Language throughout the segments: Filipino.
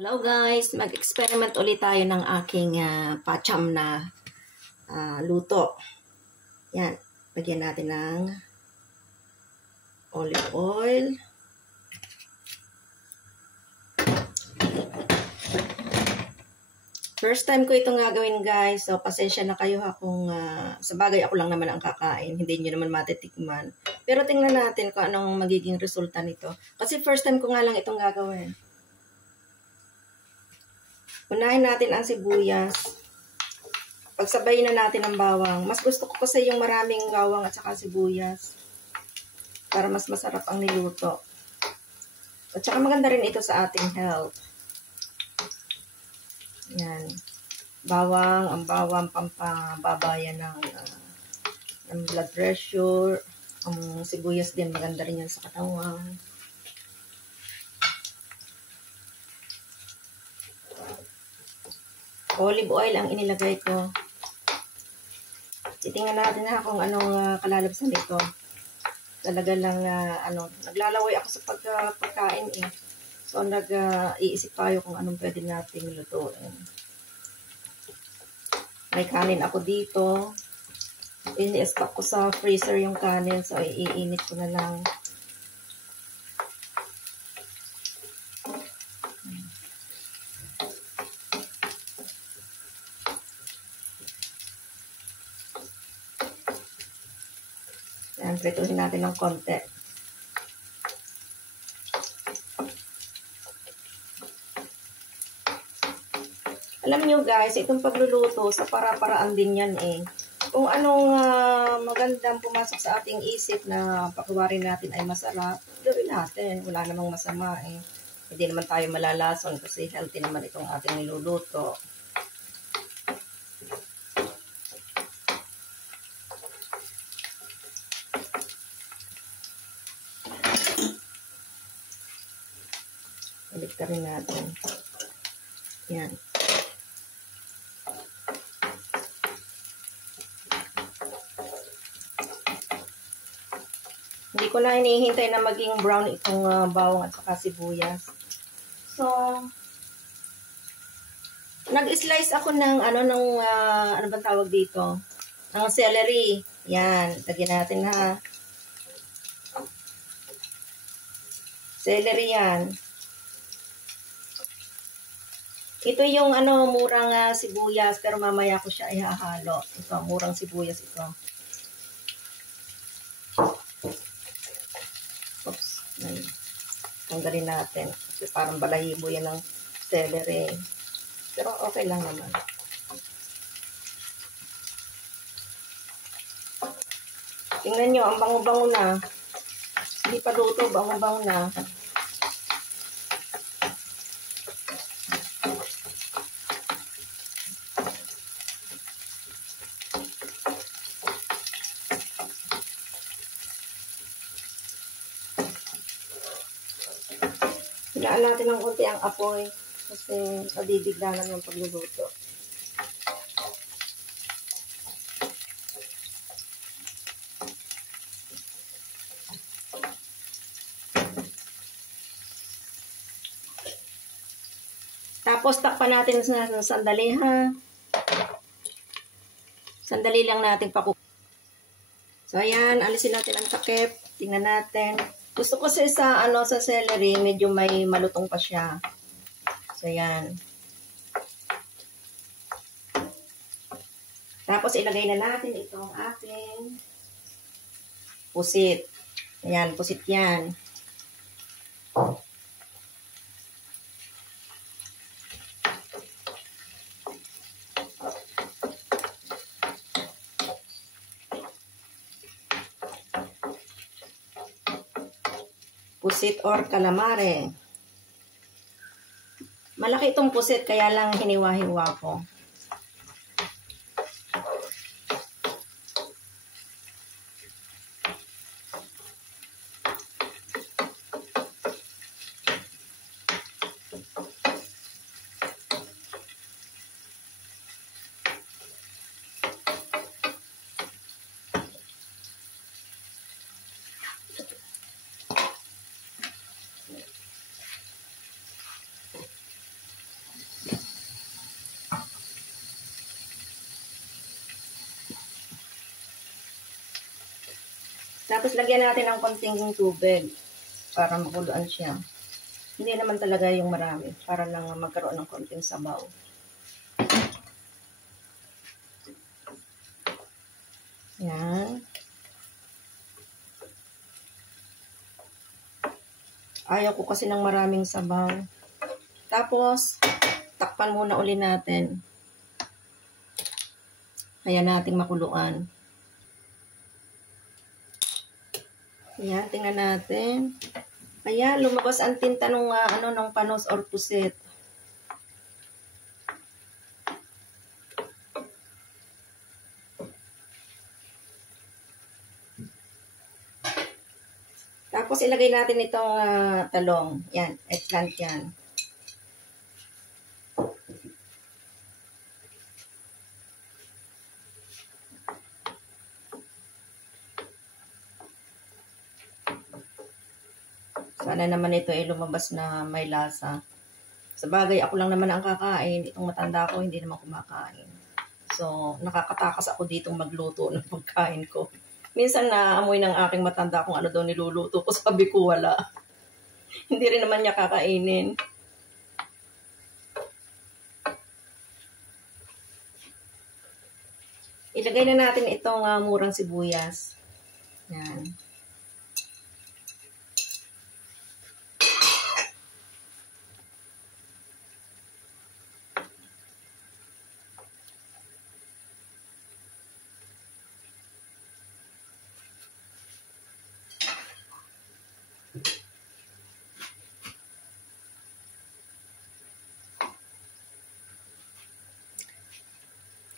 Hello guys, mag-experiment ulit tayo ng aking pacham na luto. Yan, lagyan natin ng olive oil. First time ko itong gagawin guys, so pasensya na kayo ha kung sa bagay ako lang naman ang kakain, hindi nyo naman matitikman. Pero tingnan natin kung anong magiging resulta nito. Kasi first time ko nga lang itong gagawin. Unahin natin ang sibuyas. Pagsabayin na natin ang bawang. Mas gusto ko kasi yung maraming bawang at saka sibuyas. Para mas masarap ang niluto. At saka maganda rin ito sa ating health. Yan. Ang bawang pampababayan ng blood pressure. Ang sibuyas din maganda rin yan sa katawan. Olive oil ang inilagay ko. Titingnan natin ha kung anong kalalabsan nito. Talaga lang naglalaway ako sa pagkain eh. So iisip tayo kung anong pwede nating lutuin. May kanin ako dito. Ini-stock ko sa freezer yung kanin. So iinit ko na lang. Yan, prituhin natin ng konti. Alam nyo guys, itong pagluluto, sa para-paraan din yan eh. Kung anong magandang pumasok sa ating isip na pakuwarin natin ay masarap, gawin natin. Wala namang masama eh. Hindi naman tayo malalason kasi healthy naman itong ating niluluto. Balik ka rin natin. Yan. Hindi ko na hinihintay na maging brown itong bawang at saka sibuyas. So, nag-slice ako ng ano bang tawag dito? Ng celery. Yan, lagyan natin ha. Celery yan. Ito yung murang sibuyas pero mamaya ko siya ihahalo. Ito, murang sibuyas ito. Oops. Tanggalin natin. Kasi parang balahibo yan ng celery. Pero okay lang naman. Tingnan nyo, ang bango-bango na. Hindi pa luto, bango-bango na. Hinaan natin ng konti ang apoy kasi mabibigla lang yung pagluluto. Tapos takpan natin sa sandali ha. Sandali lang natin pakukulo. So ayan, alisin natin ang takip. Tingnan natin. Gusto ko sa sa celery, medyo may malutong pa siya. So, yan. Tapos, ilagay na natin itong ating pusit. Ayan, pusit yan. Pusit or calamare. Malaki itong pusit, kaya lang hiniwa-hiwa ko. Tapos lagyan natin ng konting tubig para makuluan siya. Hindi naman talaga yung marami, para lang magkaroon ng konting sabaw. Yan. Ayaw ko kasi ng maraming sabaw. Tapos, takpan muna uli natin. Kaya nating makuluan. Ayan, tingnan natin. Ayan, lumabas ang tinta ng ng panos or puset. Tapos ilagay natin itong talong. Yan, eggplant yan. Sana naman ito ay lumabas na may lasa. Sabagay, ako lang naman ang kakain. Itong matanda ko, hindi naman kumakain. So, nakakatakas ako ditong magluto ng pagkain ko. Minsan naamoy ng aking matanda kung ano daw niluluto ko. Sabi ko, wala. Hindi rin naman niya kakainin. Ilagay na natin itong murang sibuyas. Yan.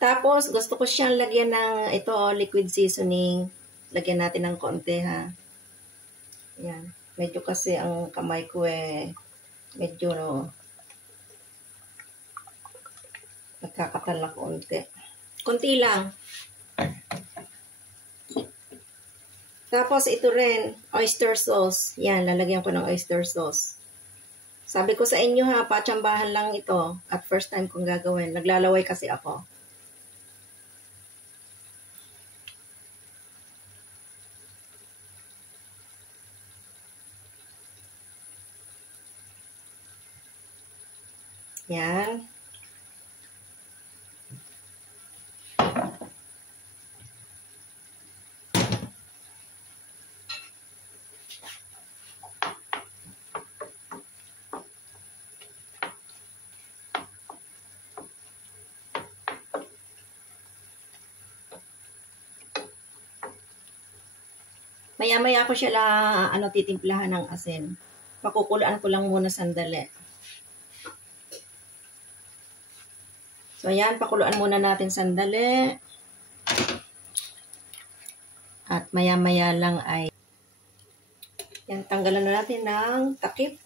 Tapos, gusto ko siyang lagyan ng ito, liquid seasoning. Lagyan natin ng konti, ha. Yan. Medyo kasi ang kamay ko medyo nagkakatal na konti. Konti lang. Tapos, ito rin, oyster sauce. Yan, lalagyan ko ng oyster sauce. Sabi ko sa inyo, ha, patsambahan lang ito. At first time kong gagawin. Naglalaway kasi ako. Yan. Maya-maya ko siya titimplahan ng asin. Pakukuluan ko lang muna sandali. So, ayan, pakuluan muna natin sandali. At maya-maya lang ay yan, tanggalan na natin ng takip.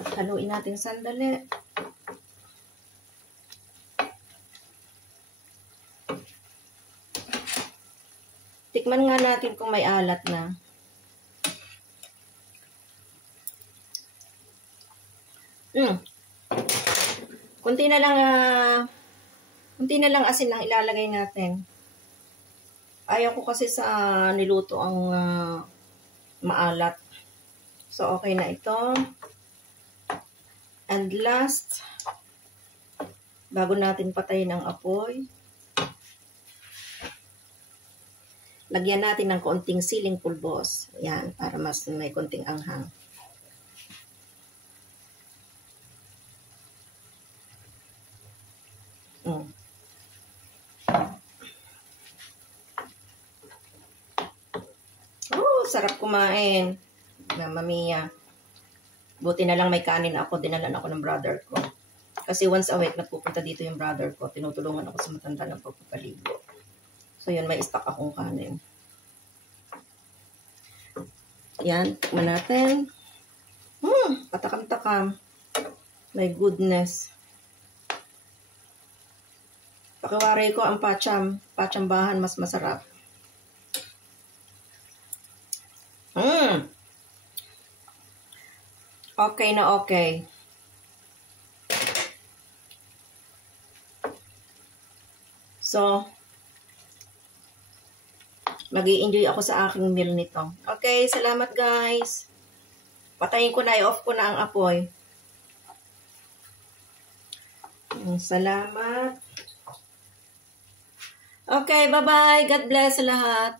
At haluin natin sandali. Tikman nga natin kung may alat na. Kunti na lang asin ang ilalagay natin. Ayaw ko kasi sa niluto ang maalat. So, okay na ito. And last, bago natin patayin ang apoy, lagyan natin ng konting siling pulbos. Yan, para mas may konting anghang. Sarap kumain. Mamma mia. Buti na lang may kanin ako. Dinalan ako ng brother ko. Kasi once a week, nagpupunta dito yung brother ko. Tinutulungan ako sa matanda ng pagpapaligo. So, yun, may stock akong kanin. Yan, tikman natin. Patakam-takam. My goodness. Pakiwari ko ang patsambahan mas masarap. Okay na okay. So, Mag-i-enjoy ako sa aking meal nito. Okay, salamat guys. Patayin ko na, i-off ko na ang apoy. Salamat. Okay, bye-bye. God bless sa lahat.